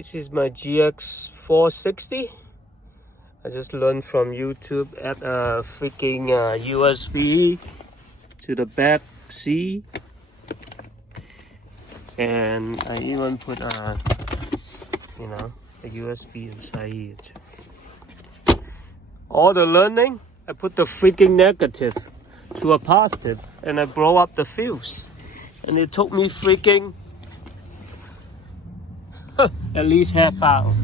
This is my GX460. I just learned from YouTube. Add a freaking USB to the back seat, and I even put a USB inside here. All the learning, I put the freaking negative to a positive, and I blow up the fuse, and it took me freaking at least half hour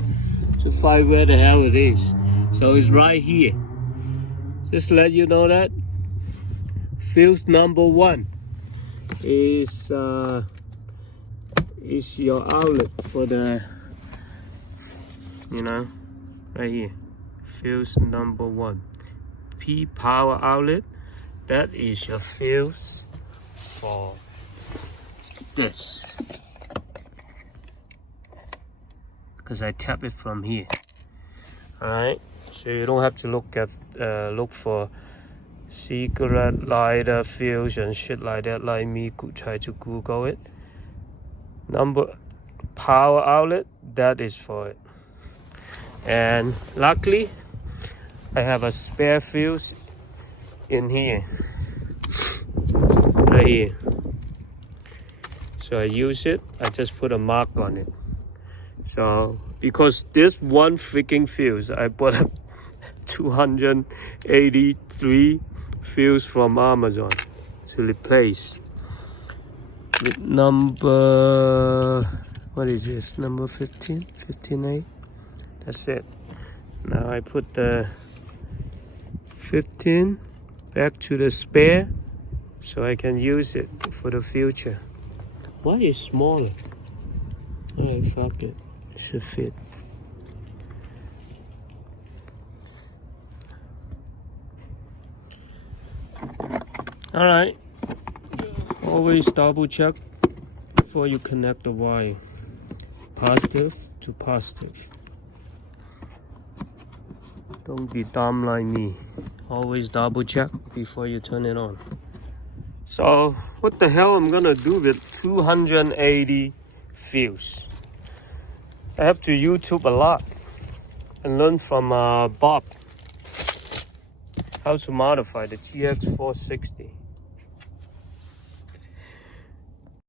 to find where the hell it is. So it's right here. Just let you know that fuse number 1 is your outlet for the right here. Fuse number 1, P power outlet. That is your fuse for this, because I tap it from here. All right, so you don't have to look for cigarette lighter fuse and shit like that, like me try to Google it. Power outlet, that is for it. And luckily I have a spare fuse in here, right here. So I use it, I just put a mark on it. So because this one freaking fuse, I bought a 283 fuse from Amazon to replace with number, what is this, number 15A. That's it. Now I put the 15 back to the spare so I can use it for the future. Why is smaller? Alright, fuck it. It should fit. Alright. Always double check before you connect the wire. Positive to positive. Don't be dumb like me. Always double check before you turn it on. So what the hell I'm gonna do with 280 fuse? I have to YouTube a lot and learn from Bob how to modify the GX460.